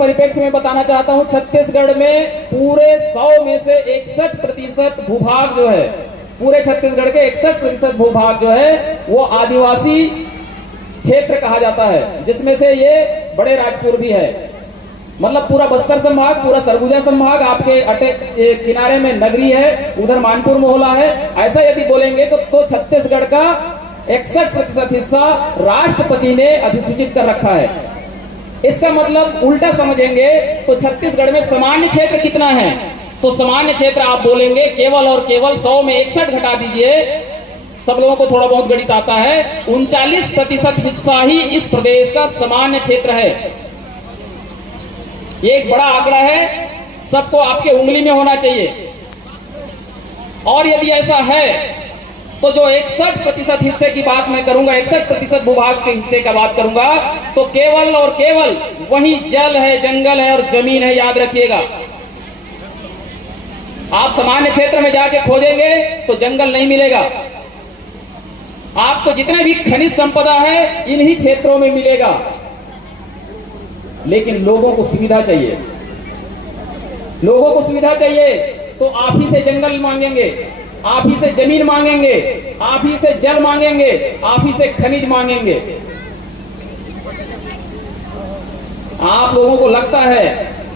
परिप्रेक्ष्य में बताना चाहता हूं, छत्तीसगढ़ में पूरे 100 में से 61% भूभाग जो है, पूरे छत्तीसगढ़ के 61% भूभाग जो है वो आदिवासी क्षेत्र कहा जाता है, जिसमें से ये बड़े राजपुर भी है। मतलब पूरा बस्तर संभाग, पूरा सरगुजा संभाग आपके किनारे में नगरी है, उधर मानपुर मोहल्ला है। ऐसा यदि बोलेंगे तो छत्तीसगढ़ का 61% हिस्सा राष्ट्रपति ने अधिसूचित कर रखा है। इसका मतलब उल्टा समझेंगे तो छत्तीसगढ़ में सामान्य क्षेत्र कितना है, तो सामान्य क्षेत्र आप बोलेंगे केवल और केवल 100 में 61 घटा दीजिए, सब लोगों को थोड़ा बहुत गणित आता है, 39% हिस्सा ही इस प्रदेश का सामान्य क्षेत्र है। ये एक बड़ा आंकड़ा है, सबको आपके उंगली में होना चाहिए। और यदि ऐसा है तो जो 61% हिस्से की बात मैं करूंगा, 61% भूभाग के हिस्से का बात करूंगा, तो केवल और केवल वही जल है, जंगल है और जमीन है, याद रखिएगा। आप सामान्य क्षेत्र में जाके खोजेंगे तो जंगल नहीं मिलेगा, आपको जितने भी खनिज संपदा है इन्हीं क्षेत्रों में मिलेगा। लेकिन लोगों को सुविधा चाहिए, लोगों को सुविधा चाहिए तो आप ही से जंगल मांगेंगे, आप ही से जमीन मांगेंगे, आप ही से जल मांगेंगे, आप ही से खनिज मांगेंगे। आप लोगों को लगता है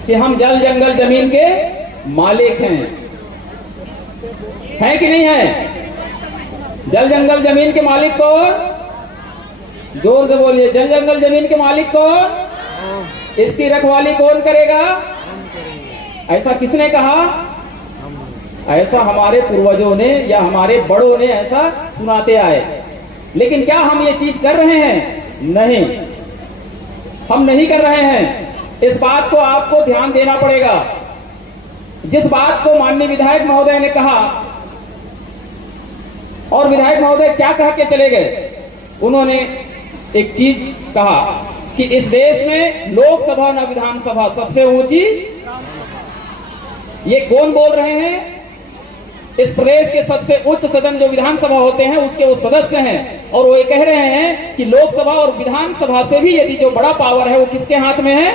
कि हम जल जंगल जमीन के मालिक हैं कि नहीं है? जल जंगल जमीन के मालिक कौन? जोर से बोलिए, जल जंगल जमीन के मालिक कौन? इसकी रखवाली कौन करेगा? ऐसा किसने कहा? ऐसा हमारे पूर्वजों ने या हमारे बड़ों ने ऐसा सुनाते आए। लेकिन क्या हम ये चीज कर रहे हैं? नहीं, हम नहीं कर रहे हैं। इस बात को आपको ध्यान देना पड़ेगा। जिस बात को माननीय विधायक महोदय ने कहा, और विधायक महोदय क्या कह के चले गए, उन्होंने एक चीज कहा कि इस देश में लोकसभा न विधानसभा सबसे ऊंची। ये कौन बोल रहे हैं? इस प्रदेश के सबसे उच्च सदन जो विधानसभा होते हैं उसके वो सदस्य हैं, और वो ये कह रहे हैं कि लोकसभा और विधानसभा से भी यदि जो बड़ा पावर है वो किसके हाथ में है?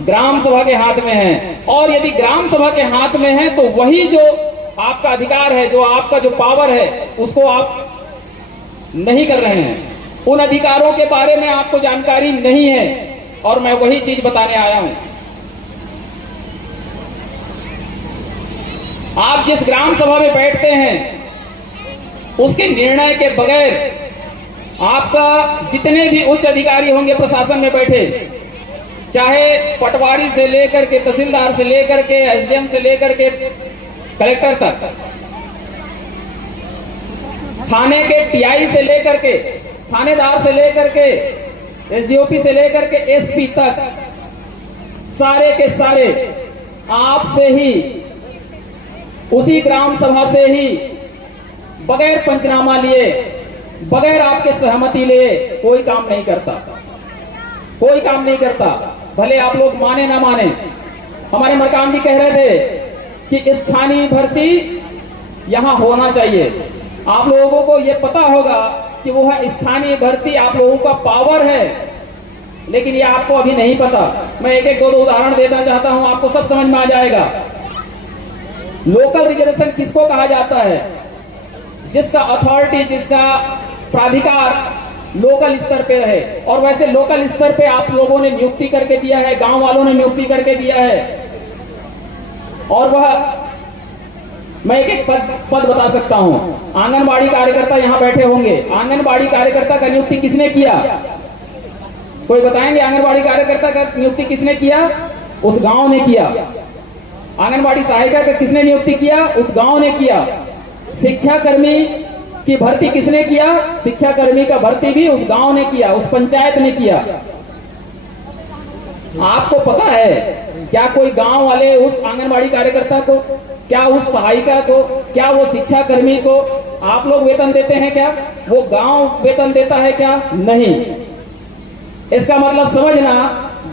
ग्राम सभा के हाथ में है। और यदि ग्राम सभा के हाथ में है तो वही जो आपका अधिकार है, जो आपका जो पावर है, उसको आप नहीं कर रहे हैं। उन अधिकारों के बारे में आपको जानकारी नहीं है, और मैं वही चीज बताने आया हूं। आप जिस ग्राम सभा में बैठते हैं उसके निर्णय के बगैर आपका जितने भी उच्च अधिकारी होंगे प्रशासन में बैठे, चाहे पटवारी से लेकर के तहसीलदार से लेकर के एसडीएम से लेकर के कलेक्टर तक, थाने के टीआई से लेकर के थानेदार से लेकर के एसडीओपी से लेकर के एसपी तक, सारे के सारे आपसे ही, उसी ग्राम सभा से ही, बगैर पंचनामा लिए, बगैर आपके सहमति लिए कोई काम नहीं करता, कोई काम नहीं करता। भले आप लोग माने ना माने। हमारे मरकाम जी कह रहे थे कि स्थानीय भर्ती यहां होना चाहिए। आप लोगों को यह पता होगा कि वो है स्थानीय भर्ती, आप लोगों का पावर है, लेकिन ये आपको अभी नहीं पता। मैं एक एक दो उदाहरण देना चाहता हूं, आपको सब समझ में आ जाएगा। लोकल रिजर्वेशन किसको कहा जाता है? जिसका अथॉरिटी, जिसका प्राधिकार लोकल स्तर पे रहे। और वैसे लोकल स्तर पे आप लोगों ने नियुक्ति करके दिया है, गांव वालों ने नियुक्ति करके दिया है, और वह मैं एक एक पद बता सकता हूं। आंगनबाड़ी कार्यकर्ता यहां बैठे होंगे, आंगनबाड़ी कार्यकर्ता का नियुक्ति किसने किया? कोई बताएंगे आंगनबाड़ी कार्यकर्ता का नियुक्ति किसने किया? उस गांव ने किया। आंगनबाड़ी सहायिका का किसने नियुक्ति किया? उस गांव ने किया। शिक्षा कर्मी की भर्ती किसने किया? शिक्षा कर्मी का भर्ती भी उस गांव ने किया, उस पंचायत ने किया। आपको पता है क्या कोई गांव वाले उस आंगनबाड़ी कार्यकर्ता को, क्या उस सहायिका को, क्या वो शिक्षा कर्मी को आप लोग वेतन देते हैं? क्या वो गांव वेतन देता है? क्या नहीं। इसका मतलब समझना,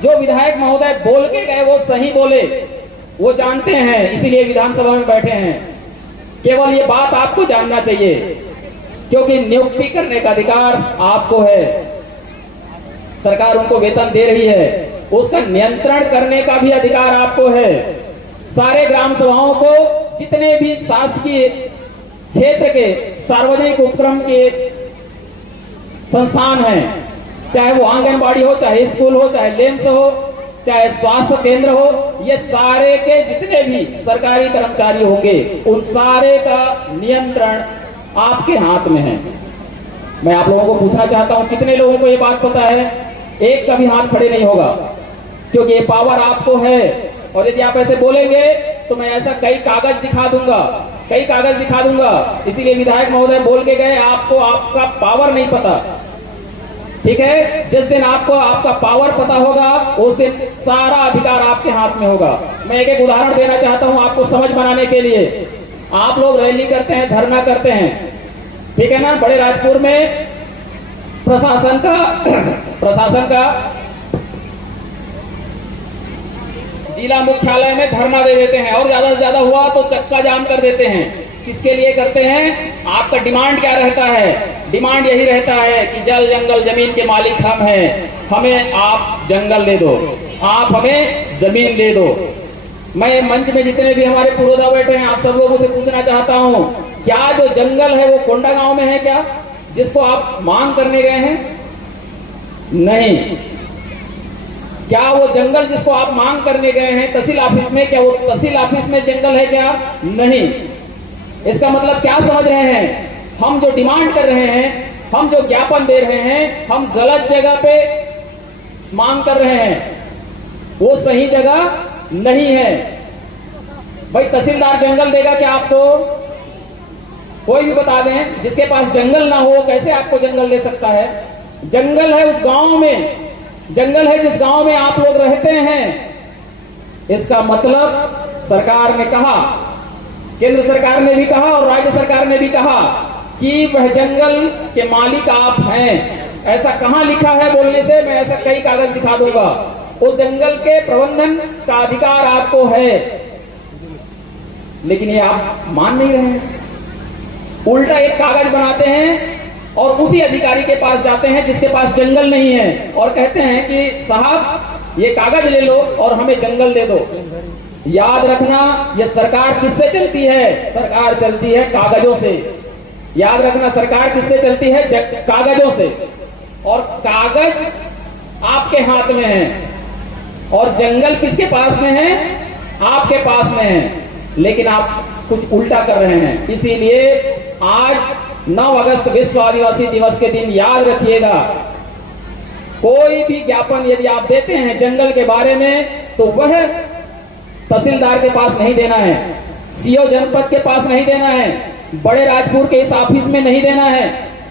जो विधायक महोदय बोल के गए वो सही बोले, वो जानते हैं, इसीलिए विधानसभा में बैठे हैं। केवल ये बात आपको जानना चाहिए, क्योंकि नियुक्ति करने का अधिकार आपको है। सरकार उनको वेतन दे रही है, उसका नियंत्रण करने का भी अधिकार आपको है। सारे ग्राम सभाओं को, जितने भी शासकीय क्षेत्र के सार्वजनिक उपक्रम के संस्थान हैं, चाहे वो आंगनबाड़ी हो, चाहे स्कूल हो, चाहे लेम्स हो, चाहे स्वास्थ्य केंद्र हो, ये सारे के जितने भी सरकारी कर्मचारी होंगे, उन सारे का नियंत्रण आपके हाथ में है। मैं आप लोगों को पूछना चाहता हूं, कितने लोगों को ये बात पता है? एक का भी हाथ खड़े नहीं होगा, क्योंकि ये पावर आपको है। और यदि आप ऐसे बोलेंगे तो मैं ऐसा कई कागज दिखा दूंगा। इसीलिए विधायक महोदय बोल के गए, आपको आपका पावर नहीं पता। ठीक है, जिस दिन आपको आपका पावर पता होगा, उस दिन सारा अधिकार आपके हाथ में होगा। मैं एक उदाहरण देना चाहता हूं आपको समझ बनाने के लिए। आप लोग रैली करते हैं, धरना करते हैं, ठीक है ना? बड़े राजपुर में प्रशासन का जिला मुख्यालय में धरना दे देते हैं, और ज्यादा से ज्यादा हुआ तो चक्का जाम कर देते हैं। किसके लिए करते हैं? आपका डिमांड क्या रहता है? डिमांड यही रहता है कि जल जंगल जमीन के मालिक हम हैं, हमें आप जंगल दे दो, आप हमें जमीन दे दो। मैं मंच में जितने भी हमारे पुरोधा बैठे हैं, आप सब लोगों से पूछना चाहता हूं, क्या जो जंगल है वो कोंडा गांव में है क्या, जिसको आप मांग करने गए हैं? नहीं। क्या वो जंगल जिसको आप मांग करने गए हैं तहसील ऑफिस में, क्या वो तहसील ऑफिस में जंगल है क्या? नहीं। इसका मतलब क्या समझ रहे हैं? हम जो डिमांड कर रहे हैं, हम जो ज्ञापन दे रहे हैं, हम गलत जगह पे मांग कर रहे हैं, वो सही जगह नहीं है। भाई तहसीलदार जंगल देगा क्या आपको? कोई भी बता दें, जिसके पास जंगल ना हो कैसे आपको जंगल दे सकता है? जंगल है उस गांव में, जंगल है जिस गांव में आप लोग रहते हैं। इसका मतलब सरकार ने कहा, केंद्र सरकार ने भी कहा और राज्य सरकार ने भी कहा कि वह जंगल के मालिक आप हैं। ऐसा कहां लिखा है बोलने से मैं ऐसा कई कागज दिखा दूंगा। उस जंगल के प्रबंधन का अधिकार आपको है, लेकिन ये आप मान नहीं रहे हैं। उल्टा एक कागज बनाते हैं और उसी अधिकारी के पास जाते हैं जिसके पास जंगल नहीं है, और कहते हैं कि साहब ये कागज ले लो और हमें जंगल दे दो। याद रखना, ये सरकार किससे चलती है? सरकार चलती है कागजों से। याद रखना, सरकार किससे चलती है? कागजों से। और कागज आपके हाथ में है, और जंगल किसके पास में है? आपके पास में है। लेकिन आप कुछ उल्टा कर रहे हैं। इसीलिए आज 9 अगस्त विश्व आदिवासी दिवस के दिन याद रखिएगा, कोई भी ज्ञापन यदि आप देते हैं जंगल के बारे में, तो वह तहसीलदार के पास नहीं देना है, सीओ जनपद के पास नहीं देना है, बड़े राजपुर के इस ऑफिस में नहीं देना है,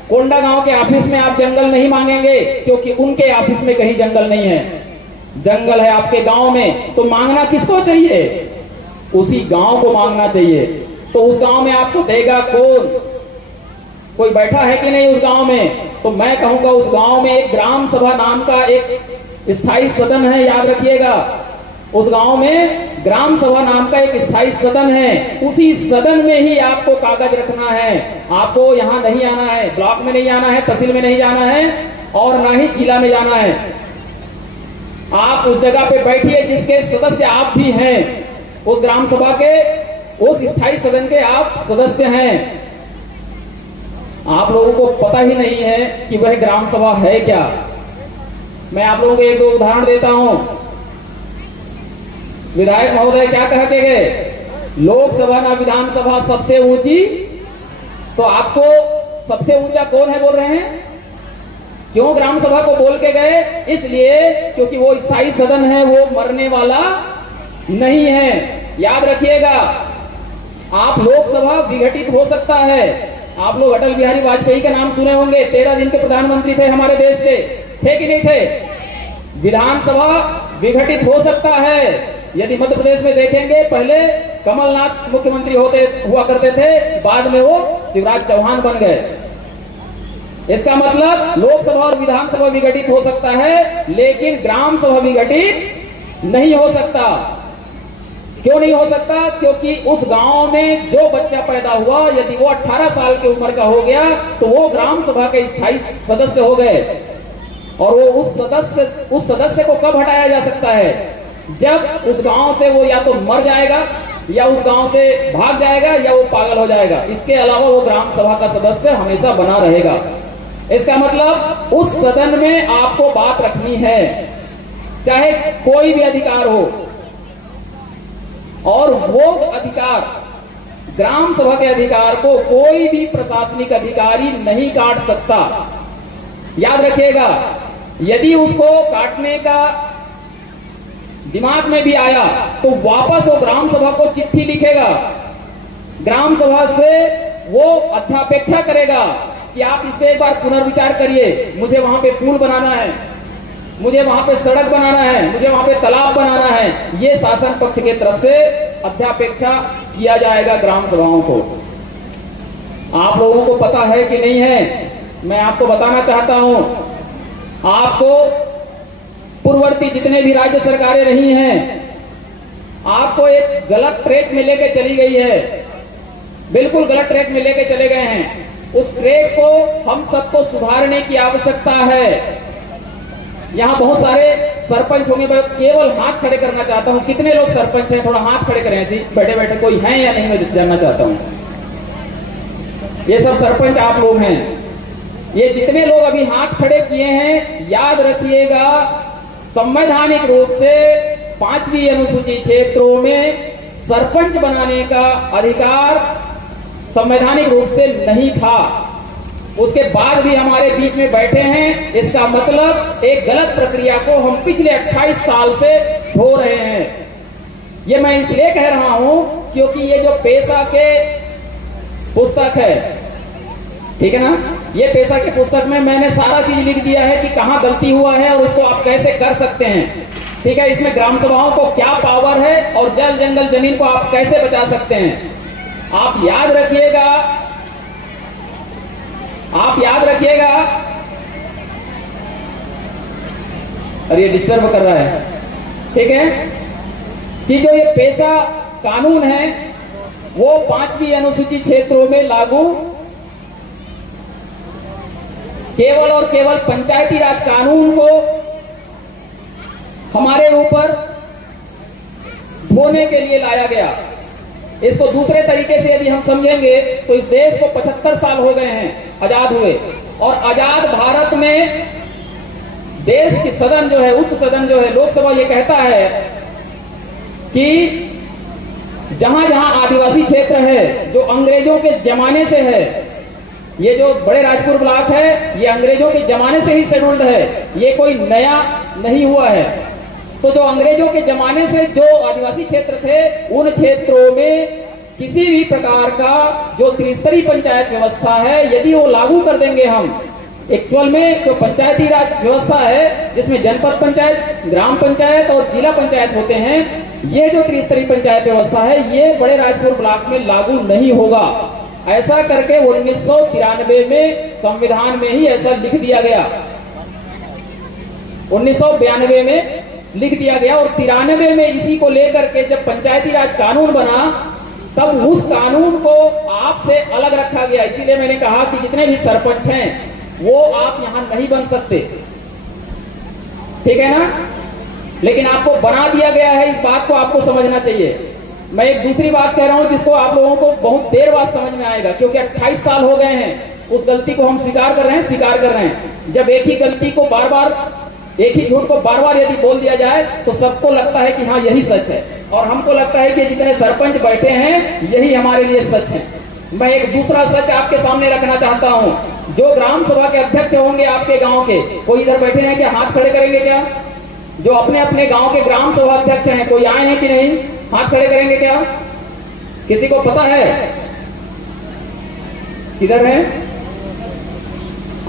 कोंडा गांव के ऑफिस में आप जंगल नहीं मांगेंगे, क्योंकि उनके ऑफिस में कहीं जंगल नहीं है। जंगल है आपके गांव में, तो मांगना किसको चाहिए? उसी गांव को मांगना चाहिए। तो उस गांव में आपको देगा कौन? कोई बैठा है कि नहीं उस गांव में? तो मैं कहूंगा उस गांव में एक ग्राम सभा नाम का एक स्थायी सदन है, याद रखिएगा। उस गांव में ग्राम सभा नाम का एक स्थायी सदन है। उसी सदन में ही आपको कागज रखना है। आपको यहां नहीं आना है, ब्लॉक में नहीं आना है, तहसील में नहीं जाना है, और ना ही जिला में जाना है। आप उस जगह पे बैठिए जिसके सदस्य आप भी हैं। उस ग्राम सभा के, उस स्थायी सदन के आप सदस्य हैं। आप लोगों को पता ही नहीं है कि वह ग्राम सभा है क्या। मैं आप लोगों को एक दो उदाहरण देता हूं। विधायक महोदय क्या कह के गए? लोकसभा ना विधानसभा सबसे ऊंची। तो आपको सबसे ऊंचा कौन है बोल रहे हैं? क्यों ग्राम सभा को बोल के गए? इसलिए क्योंकि वो स्थायी सदन है, वो मरने वाला नहीं है। याद रखिएगा, आप लोकसभा विघटित हो सकता है। आप लोग अटल बिहारी वाजपेयी का नाम सुने होंगे, 13 दिन के प्रधानमंत्री थे हमारे देश के, थे कि नहीं थे? विधानसभा विघटित हो सकता है। यदि मध्य प्रदेश में देखेंगे, पहले कमलनाथ मुख्यमंत्री हुआ करते थे, बाद में वो शिवराज चौहान बन गए। इसका मतलब लोकसभा और विधानसभा विघटित हो सकता है, लेकिन ग्राम सभा विघटित नहीं हो सकता। क्यों नहीं हो सकता? क्योंकि उस गांव में जो बच्चा पैदा हुआ, यदि वो 18 साल की उम्र का हो गया, तो वो ग्राम सभा के स्थायी सदस्य हो गए। और वो उस सदस्य को कब हटाया जा सकता है? जब उस गांव से वो या तो मर जाएगा, या उस गांव से भाग जाएगा, या वो पागल हो जाएगा। इसके अलावा वो ग्राम सभा का सदस्य हमेशा बना रहेगा। इसका मतलब उस सदन में आपको बात रखनी है, चाहे कोई भी अधिकार हो, और वो अधिकार, ग्राम सभा के अधिकार को कोई भी प्रशासनिक अधिकारी नहीं काट सकता। याद रखिएगा, यदि उसको काटने का दिमाग में भी आया तो वापस वो ग्राम सभा को चिट्ठी लिखेगा, ग्राम सभा से वो अध्यापेक्षा करेगा कि आप इससे एक बार पुनर्विचार करिए, मुझे वहां पे पुल बनाना है, मुझे वहां पे सड़क बनाना है, मुझे वहां पे तालाब बनाना है। ये शासन पक्ष की तरफ से अध्यापेक्षा किया जाएगा ग्राम सभाओं को। आप लोगों को पता है कि नहीं है? मैं आपको बताना चाहता हूं, आपको पूर्ववर्ती जितने भी राज्य सरकारें रही हैं, आपको एक गलत ट्रैक में लेके चली गई है, बिल्कुल गलत ट्रैक में लेके चले गए हैं। उस ट्रैक को हम सबको सुधारने की आवश्यकता है। यहां बहुत सारे सरपंच होंगे, मैं केवल हाथ खड़े करना चाहता हूं, कितने लोग सरपंच हैं? थोड़ा हाथ खड़े करें, ऐसे बैठे बैठे कोई है या नहीं, मैं जानना चाहता हूं। ये सब सरपंच आप लोग हैं। ये जितने लोग अभी हाथ खड़े किए हैं, याद रखिएगा, संवैधानिक रूप से 5वीं अनुसूची क्षेत्रों में सरपंच बनाने का अधिकार संवैधानिक रूप से नहीं था। उसके बाद भी हमारे बीच में बैठे हैं, इसका मतलब एक गलत प्रक्रिया को हम पिछले 28 साल से ढो रहे हैं। ये मैं इसलिए कह रहा हूं क्योंकि ये जो पेशा के पुस्तक है, ठीक है ना, ये पेशा की पुस्तक में मैंने सारा चीज लिख दिया है कि कहां गलती हुआ है और उसको आप कैसे कर सकते हैं। ठीक है, इसमें ग्राम सभाओं को क्या पावर है और जल जंगल जमीन को आप कैसे बचा सकते हैं। आप याद रखिएगा, आप याद रखिएगा। अरे ये डिस्टर्ब कर रहा है, ठीक है, कि जो ये पेशा कानून है वो 5वीं अनुसूची क्षेत्रों में लागू केवल और केवल पंचायती राज कानून को हमारे ऊपर ढोने के लिए लाया गया। इसको दूसरे तरीके से यदि हम समझेंगे तो इस देश को 75 साल हो गए हैं आजाद हुए, और आजाद भारत में देश की सदन जो है, उच्च सदन जो है, लोकसभा, ये कहता है कि जहां जहां आदिवासी क्षेत्र है जो अंग्रेजों के जमाने से है, ये जो बड़े राजपुर ब्लॉक है ये अंग्रेजों के जमाने से ही शेड्यूल्ड है, ये कोई नया नहीं हुआ है। तो जो अंग्रेजों के जमाने से जो आदिवासी क्षेत्र थे, उन क्षेत्रों में किसी भी प्रकार का जो त्रिस्तरीय पंचायत व्यवस्था है, यदि वो लागू कर देंगे हम, एक्चुअल में जो पंचायती राज व्यवस्था है जिसमें जनपद पंचायत, ग्राम पंचायत और जिला पंचायत होते हैं, ये जो त्रिस्तरीय पंचायत व्यवस्था है ये बड़े राजपुर ब्लॉक में लागू नहीं होगा। ऐसा करके 1993 में संविधान में ही ऐसा लिख दिया गया, 1992 में लिख दिया गया, और 93 में इसी को लेकर के जब पंचायती राज कानून बना तब उस कानून को आपसे अलग रखा गया। इसीलिए मैंने कहा कि जितने भी सरपंच हैं वो आप यहां नहीं बन सकते, ठीक है ना, लेकिन आपको बना दिया गया है। इस बात को आपको समझना चाहिए। मैं एक दूसरी बात कह रहा हूं जिसको आप लोगों को बहुत देर बाद समझ में आएगा, क्योंकि 28 साल हो गए हैं उस गलती को हम स्वीकार कर रहे हैं। जब एक ही गलती को बार बार, एक ही झूठ को बार बार यदि बोल दिया जाए तो सबको लगता है कि हाँ यही सच है, और हमको लगता है कि जितने सरपंच बैठे हैं यही हमारे लिए सच है। मैं एक दूसरा सच आपके सामने रखना चाहता हूं। जो ग्राम सभा के अध्यक्ष होंगे आपके गांव के, कोई इधर बैठे हैं क्या? हाथ खड़े करेंगे क्या? जो अपने अपने गांव के ग्राम सभा अध्यक्ष हैं, कोई आए हैं कि नहीं? हाथ खड़े करेंगे क्या? किसी को पता है किधर है?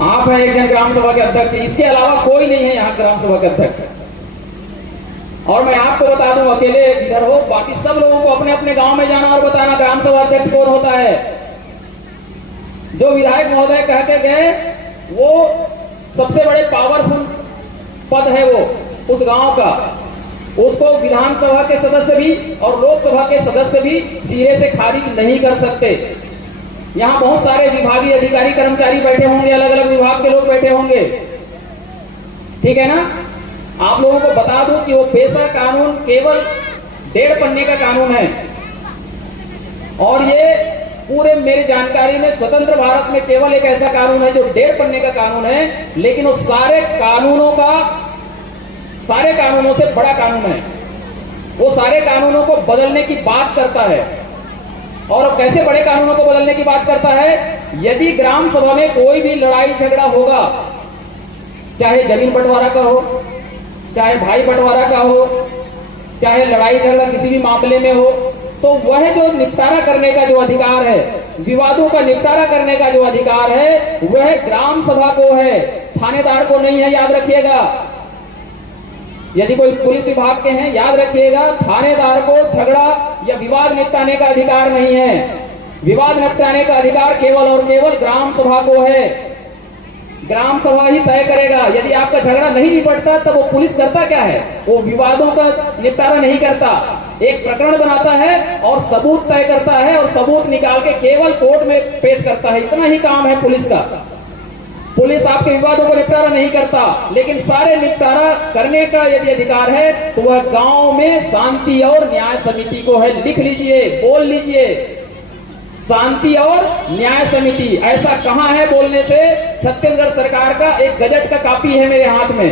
आप हैं एक जन ग्राम सभा के अध्यक्ष, इसके अलावा कोई नहीं है यहाँ ग्राम सभा के अध्यक्ष। और मैं आपको बता दूं, अकेले इधर हो, बाकी सब लोगों को अपने अपने गांव में जाना और बताना ग्राम सभा अध्यक्ष कौन होता है। जो विधायक महोदय कह के गए वो सबसे बड़े पावरफुल पद है वो उस गांव का, उसको विधानसभा के सदस्य भी और लोकसभा के सदस्य भी सिरे से खारिज नहीं कर सकते। यहां बहुत सारे विभागीय अधिकारी कर्मचारी बैठे होंगे, अलग अलग विभाग के लोग बैठे होंगे, ठीक है ना। आप लोगों को बता दूं कि वो पेशा कानून केवल 1.5 पन्ने का कानून है, और ये पूरे मेरी जानकारी में स्वतंत्र भारत में केवल एक ऐसा कानून है जो 1.5 पन्ने का कानून है, लेकिन वो सारे कानूनों से बड़ा कानून है। वो सारे कानूनों को बदलने की बात करता है। और अब कैसे बड़े कानूनों को बदलने की बात करता है? यदि ग्राम सभा में कोई भी लड़ाई झगड़ा होगा, चाहे जमीन बंटवारा का हो, चाहे भाई बंटवारा का हो, चाहे लड़ाई झगड़ा किसी भी मामले में हो, तो वह जो निपटारा करने का जो अधिकार है, विवादों का निपटारा करने का जो अधिकार है, वह ग्राम सभा को है, थानेदार को नहीं है। याद रखिएगा, यदि कोई पुलिस विभाग के हैं, याद रखिएगा, थानेदार को झगड़ा या विवाद निपटाने का अधिकार नहीं है। विवाद निपटाने का अधिकार केवल और केवल ग्राम सभा को है। ग्राम सभा ही तय करेगा। यदि आपका झगड़ा नहीं निपटता तब वो पुलिस करता क्या है? वो विवादों का निपटारा नहीं करता, एक प्रकरण बनाता है और सबूत तय करता है और सबूत निकाल के केवल कोर्ट में पेश करता है। इतना ही काम है पुलिस का। पुलिस आपके विवादों को निपटारा नहीं करता, लेकिन सारे निपटारा करने का यदि अधिकार है तो वह गांव में शांति और न्याय समिति को है। लिख लीजिए, बोल लीजिए, शांति और न्याय समिति। ऐसा कहां है बोलने से? छत्तीसगढ़ सरकार का एक गजट का कॉपी है मेरे हाथ में।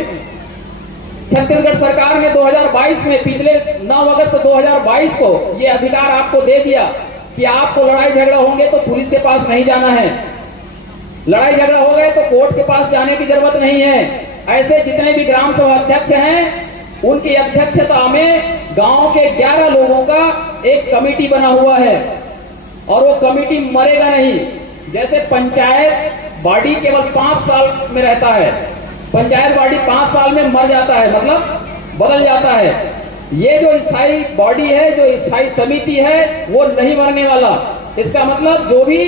छत्तीसगढ़ सरकार ने 2022 में, पिछले 9 अगस्त 2022 को ये अधिकार आपको दे दिया कि आपको लड़ाई झगड़ा होंगे तो पुलिस के पास नहीं जाना है, लड़ाई झगड़ा हो गए तो कोर्ट के पास जाने की जरूरत नहीं है। ऐसे जितने भी ग्राम सभा अध्यक्ष हैं, उनकी अध्यक्षता में गांव के 11 लोगों का एक कमेटी बना हुआ है, और वो कमेटी मरेगा नहीं। जैसे पंचायत बॉडी केवल 5 साल में रहता है, पंचायत बॉडी 5 साल में मर जाता है, मतलब बदल जाता है। ये जो स्थायी बॉडी है, जो स्थायी समिति है, वो नहीं मरने वाला। इसका मतलब जो भी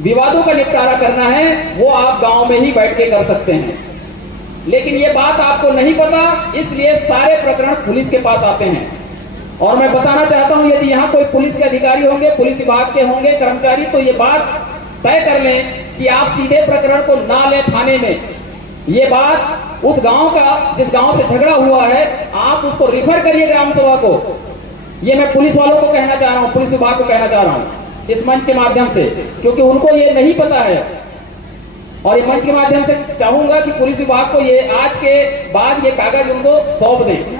विवादों का निपटारा करना है वो आप गांव में ही बैठ के कर सकते हैं। लेकिन ये बात आपको नहीं पता, इसलिए सारे प्रकरण पुलिस के पास आते हैं। और मैं बताना चाहता हूं, यदि यहां कोई पुलिस के अधिकारी होंगे, पुलिस विभाग के होंगे कर्मचारी, तो ये बात तय कर लें कि आप सीधे प्रकरण को ना लें थाने में। ये बात उस गांव का, जिस गांव से झगड़ा हुआ है, आप उसको रिफर करिए ग्राम सभा को। ये मैं पुलिस वालों को कहना चाह रहा हूं, पुलिस विभाग को कहना चाह रहा हूं इस मंच के माध्यम से, क्योंकि उनको ये नहीं पता है। और इस मंच के माध्यम से चाहूंगा कि पुलिस विभाग को ये आज के बाद ये कागज उनको सौंप दें।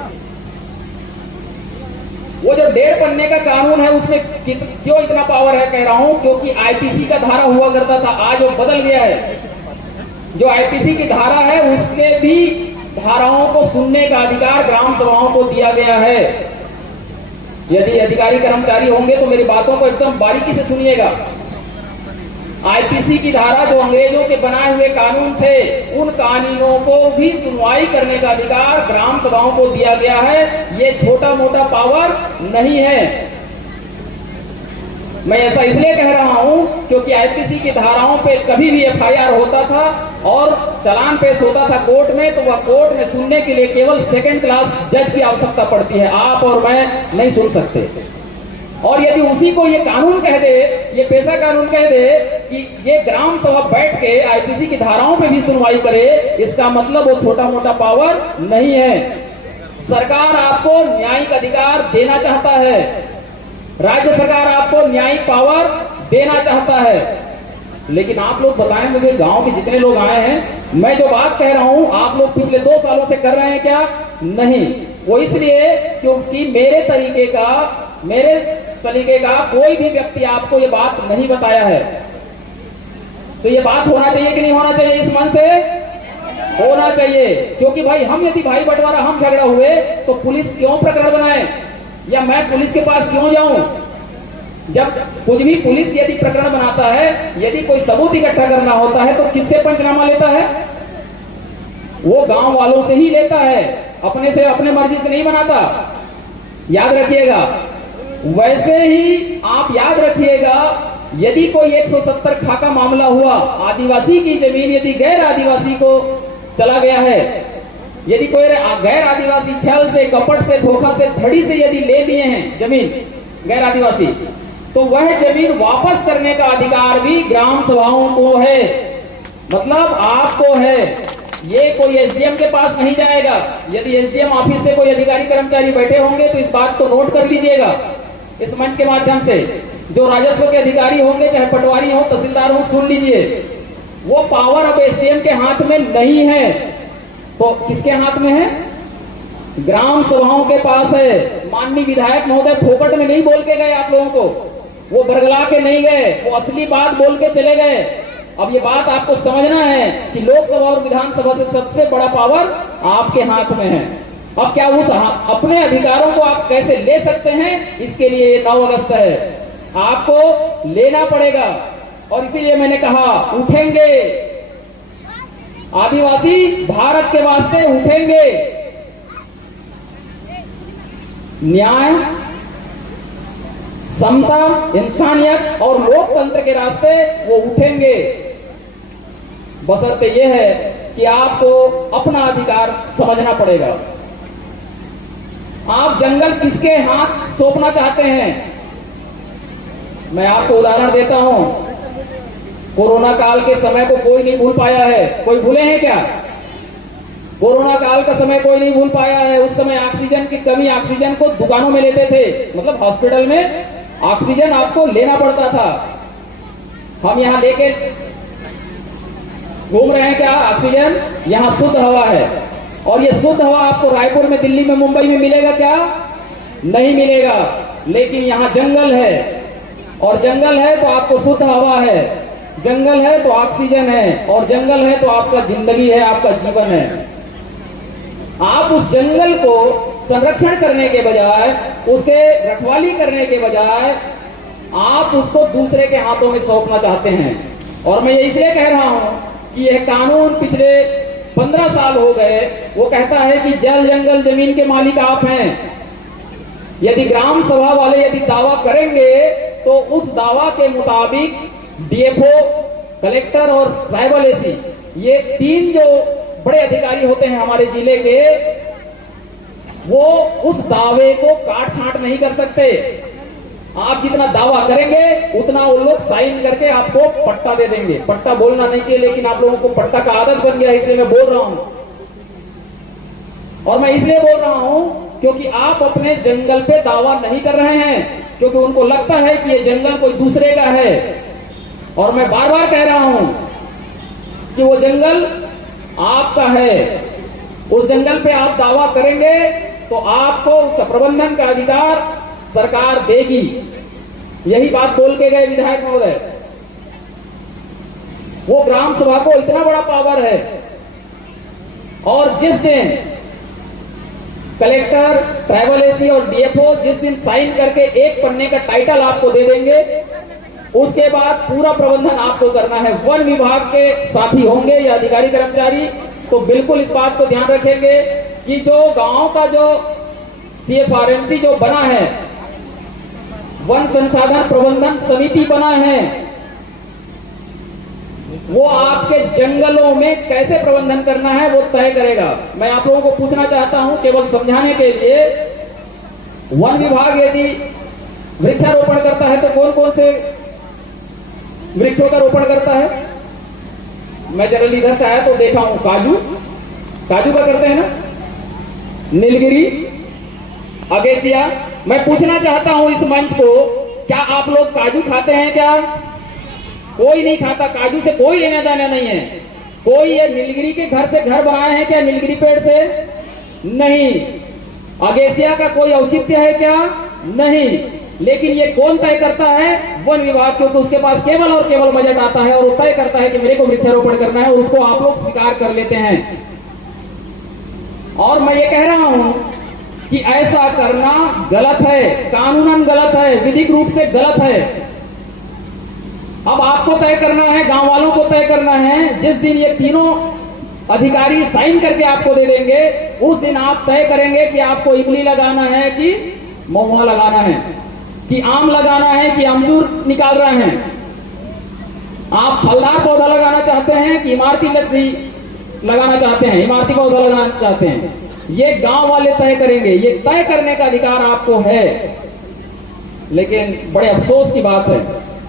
वो जो 1.5 पन्ने का कानून है, उसमें क्यों इतना पावर है कह रहा हूं, क्योंकि आईपीसी का धारा हुआ करता था, आज वो बदल गया है। जो आईपीसी की धारा है, उसके भी धाराओं को सुनने का अधिकार ग्राम सभाओं को दिया गया है। यदि अधिकारी कर्मचारी होंगे तो मेरी बातों को एकदम बारीकी से सुनिएगा। आईपीसी की धारा, जो अंग्रेजों के बनाए हुए कानून थे, उन कानूनों को भी सुनवाई करने का अधिकार ग्राम सभाओं को दिया गया है। ये छोटा मोटा पावर नहीं है। मैं ऐसा इसलिए कह रहा हूं क्योंकि आईपीसी की धाराओं पे कभी भी एफआईआर होता था और चालान पेश होता था कोर्ट में, तो वह कोर्ट में सुनने के लिए केवल 2nd क्लास जज की आवश्यकता पड़ती है। आप और मैं नहीं सुन सकते। और यदि उसी को ये कानून कह दे, ये पेशा कानून कह दे कि ये ग्राम सभा बैठ के आईपीसी की धाराओं पे भी सुनवाई करे, इसका मतलब वो छोटा मोटा पावर नहीं है। सरकार आपको न्यायिक अधिकार देना चाहता है, राज्य सरकार आपको न्यायिक पावर देना चाहता है। लेकिन आप लोग बताएं मुझे, गांव के जितने लोग आए हैं, मैं जो बात कह रहा हूं आप लोग पिछले 2 सालों से कर रहे हैं क्या? नहीं। वो इसलिए क्योंकि मेरे तरीके का कोई भी व्यक्ति आपको ये बात नहीं बताया है। तो ये बात होना चाहिए कि नहीं होना चाहिए? इस मन से होना चाहिए। क्योंकि भाई हम, यदि भाई बंटवारा हम झगड़ा हुए तो पुलिस क्यों प्रकरण बनाए, या मैं पुलिस के पास क्यों जाऊं? जब कुछ भी पुलिस यदि प्रकरण बनाता है, यदि कोई सबूत इकट्ठा करना होता है, तो किससे पंचनामा लेता है? वो गांव वालों से ही लेता है, अपने से, अपने मर्जी से नहीं बनाता। याद रखिएगा। वैसे ही आप याद रखिएगा, यदि कोई 170 खा का मामला हुआ, आदिवासी की जमीन यदि गैर आदिवासी को चला गया है, यदि कोई गैर आदिवासी छल से, कपट से, धोखा से, धड़ी से यदि ले लिए हैं जमीन गैर आदिवासी, तो वह जमीन वापस करने का अधिकार भी ग्राम सभाओं को है, मतलब आपको है। ये कोई एसडीएम के पास नहीं जाएगा। यदि एसडीएम ऑफिस से कोई अधिकारी कर्मचारी बैठे होंगे तो इस बात को नोट कर लीजिएगा इस मंच के माध्यम से। जो राजस्व के अधिकारी होंगे, चाहे पटवारी हो, तहसीलदार हो, सुन लीजिए, वो पावर अब एसडीएम के हाथ में नहीं है। तो किसके हाथ में है? ग्राम सभाओं के पास है। माननीय विधायक महोदय फोकट में नहीं बोल के गए आप लोगों को, वो बरगला के नहीं गए, वो असली बात बोल के चले गए। अब ये बात आपको समझना है कि लोकसभा और विधानसभा से सबसे बड़ा पावर आपके हाथ में है। अब क्या उस अपने अधिकारों को आप कैसे ले सकते हैं, इसके लिए 9 अगस्त है, आपको लेना पड़ेगा। और इसीलिए मैंने कहा उठेंगे, आदिवासी भारत के वास्ते उठेंगे। न्याय, समता, इंसानियत और लोकतंत्र के रास्ते वो उठेंगे। बशर्ते यह है कि आपको अपना अधिकार समझना पड़ेगा। आप जंगल किसके हाथ सौंपना चाहते हैं? मैं आपको उदाहरण देता हूं। कोरोना काल के समय को कोई नहीं भूल पाया है। कोई भूले हैं क्या? कोरोना काल का समय कोई नहीं भूल पाया है। उस समय ऑक्सीजन की कमी, ऑक्सीजन को दुकानों में लेते थे, मतलब हॉस्पिटल में ऑक्सीजन आपको लेना पड़ता था। हम यहां लेके घूम रहे हैं क्या ऑक्सीजन? यहां शुद्ध हवा है, और ये शुद्ध हवा आपको रायपुर में, दिल्ली में, मुंबई में मिलेगा क्या? नहीं मिलेगा। लेकिन यहां जंगल है, और जंगल है तो आपको शुद्ध हवा है, जंगल है तो ऑक्सीजन है, और जंगल है तो आपका जिंदगी है, आपका जीवन है। आप उस जंगल को संरक्षण करने के बजाय, उसके रखवाली करने के बजाय आप उसको दूसरे के हाथों में सौंपना चाहते हैं। और मैं ये इसलिए कह रहा हूं कि यह कानून पिछले 15 साल हो गए, वो कहता है कि जल, जंगल, जमीन के मालिक आप हैं। यदि ग्राम सभा वाले यदि दावा करेंगे तो उस दावा के मुताबिक डीएफओ, कलेक्टर और ट्राइबल एसी, ये 3 जो बड़े अधिकारी होते हैं हमारे जिले के, वो उस दावे को काट छांट नहीं कर सकते। आप जितना दावा करेंगे उतना वो लोग साइन करके आपको पट्टा दे देंगे। पट्टा बोलना नहीं चाहिए, लेकिन आप लोगों को पट्टा का आदत बन गया है, इसलिए मैं बोल रहा हूं। और मैं इसलिए बोल रहा हूं क्योंकि आप अपने जंगल पे दावा नहीं कर रहे हैं, क्योंकि उनको लगता है कि ये जंगल कोई दूसरे का है। और मैं बार बार कह रहा हूं कि वो जंगल आपका है। उस जंगल पे आप दावा करेंगे तो आपको उसका प्रबंधन का अधिकार सरकार देगी। यही बात बोल के गए विधायक महोदय। वो ग्राम सभा को इतना बड़ा पावर है, और जिस दिन कलेक्टर, ट्राइबल एसी और डीएफओ जिस दिन साइन करके एक पन्ने का टाइटल आपको दे देंगे, उसके बाद पूरा प्रबंधन आपको करना है। वन विभाग के साथी होंगे या अधिकारी कर्मचारी, तो बिल्कुल इस बात को ध्यान रखेंगे कि जो गांव का जो सीएफआरएमसी जो बना है, वन संसाधन प्रबंधन समिति बना है, वो आपके जंगलों में कैसे प्रबंधन करना है वो तय करेगा। मैं आप लोगों को पूछना चाहता हूं केवल समझाने के लिए, वन विभाग यदि वृक्षारोपण करता है तो कौन कौन से वृक्षों का रोपण करता है? मैं जनरल इधर से आया तो देखा हूं, काजू का करते हैं ना, नीलगिरी, अगेसिया। मैं पूछना चाहता हूं इस मंच को, क्या आप लोग काजू खाते हैं क्या? कोई नहीं खाता। काजू से कोई लेना देना नहीं है। कोई ये नीलगिरी के घर से घर बनाए हैं क्या? नीलगिरी पेड़ से नहीं। अगेसिया का कोई औचित्य है क्या? नहीं। लेकिन ये कौन तय करता है? वन विभाग, क्योंकि उसके पास केवल और केवल बजट आता है, और वो तय करता है कि मेरे को वृक्षारोपण करना है, और उसको आप लोग स्वीकार कर लेते हैं। और मैं ये कह रहा हूं कि ऐसा करना गलत है, कानूनन गलत है, विधिक रूप से गलत है। अब आपको तय करना है, गांव वालों को तय करना है। जिस दिन ये तीनों अधिकारी साइन करके आपको दे देंगे, उस दिन आप तय करेंगे कि आपको इमली लगाना है कि महुआ लगाना है, कि आम लगाना है कि अमरूद निकाल रहे हैं, आप फलदार पौधा लगाना चाहते हैं कि इमारती लकड़ी लगाना चाहते हैं, इमारती पौधा लगाना चाहते हैं। ये गांव वाले तय करेंगे। ये तय करने का अधिकार आपको है। लेकिन बड़े अफसोस की बात है,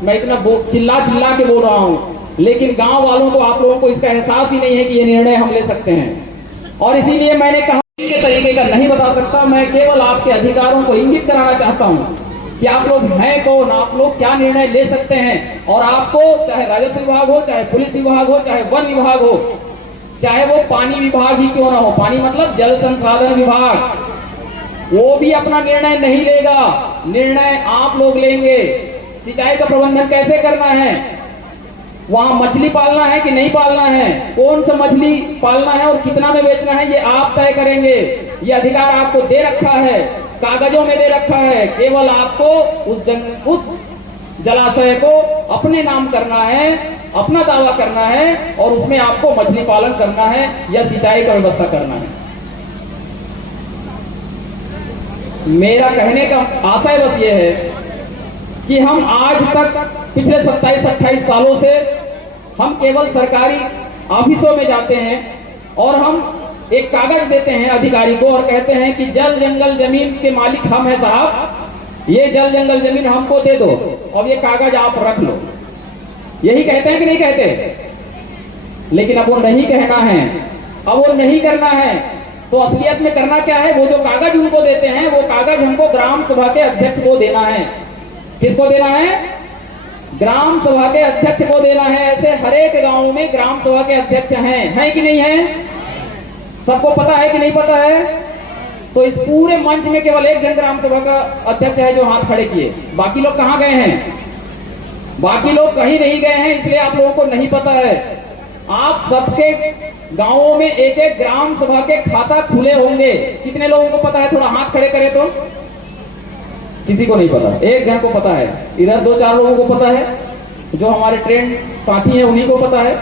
मैं इतना चिल्ला चिल्ला के बोल रहा हूं, लेकिन गांव वालों को, आप लोगों को इसका एहसास ही नहीं है कि ये निर्णय हम ले सकते हैं। और इसीलिए मैंने कहा के तरीके का नहीं बता सकता, मैं केवल आपके अधिकारों को इंगित कराना चाहता हूं कि आप लोग हैं कौन, आप लोग क्या निर्णय ले सकते हैं। और आपको चाहे राजस्व विभाग हो, चाहे पुलिस विभाग हो, चाहे वन विभाग हो, चाहे वो पानी विभाग ही क्यों ना हो, पानी मतलब जल संसाधन विभाग, वो भी अपना निर्णय नहीं लेगा, निर्णय आप लोग लेंगे। सिंचाई का प्रबंधन कैसे करना है, वहां मछली पालना है कि नहीं पालना है, कौन सा मछली पालना है और कितना में बेचना है, ये आप तय करेंगे। ये अधिकार आपको दे रखा है, कागजों में दे रखा है। केवल आपको उस जलाशय को अपने नाम करना है, अपना दावा करना है और उसमें आपको मछली पालन करना है या सिंचाई का व्यवस्था करना है। मेरा कहने का आशय बस ये है कि हम आज तक पिछले 27-28 सालों से हम केवल सरकारी ऑफिसों में जाते हैं और हम एक कागज देते हैं अधिकारी को और कहते हैं कि जल जंगल जमीन के मालिक हम हैं साहब, ये जल जंगल जमीन हमको दे दो और ये कागज आप रख लो। यही कहते हैं कि नहीं कहते? लेकिन अब वो नहीं कहना है, अब वो नहीं करना है, तो असलियत में करना क्या है? वो जो कागज उनको देते हैं वो कागज हमको ग्राम सभा के अध्यक्ष को देना है। किसको देना है? ग्राम सभा के अध्यक्ष को देना है। ऐसे हर एक गांव में ग्राम सभा के अध्यक्ष हैं कि नहीं है? सबको पता है कि नहीं पता है? तो इस पूरे मंच में केवल एक जन ग्राम सभा का अध्यक्ष है जो हाथ खड़े किए, बाकी लोग कहां गए हैं? बाकी लोग कहीं नहीं गए हैं, इसलिए आप लोगों को नहीं पता है। आप सबके गांवों में एक एक ग्राम सभा के खाता खुले होंगे। कितने लोगों को पता है? थोड़ा हाथ खड़े करें तो। किसी को नहीं पता, एक जन को पता है। इधर 2-4 लोगों को पता है, जो हमारे ट्रेंड साथी हैं उन्हीं को पता है।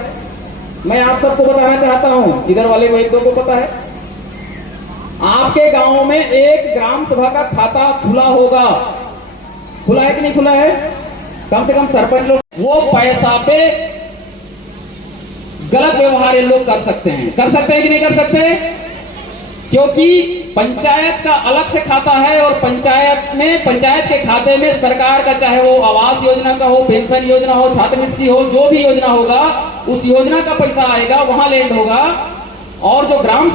मैं आप सबको बताना चाहता हूं, इधर वाले को 1-2 को पता है। आपके गांव में एक ग्राम सभा का खाता खुला होगा। खुला है कि नहीं खुला है? कम से कम सरपंच लोग, वो पैसा पे गलत व्यवहार ये लोग कर सकते हैं कि नहीं कर सकते? क्योंकि पंचायत का अलग से खाता है और पंचायत के खाते में सरकार का, चाहे वो आवास योजना का हो, पेंशन योजना हो, छात्रवृत्ति हो, जो भी योजना होगा उस योजना का पैसा आएगा, वहां लैंड होगा। और जो ग्राम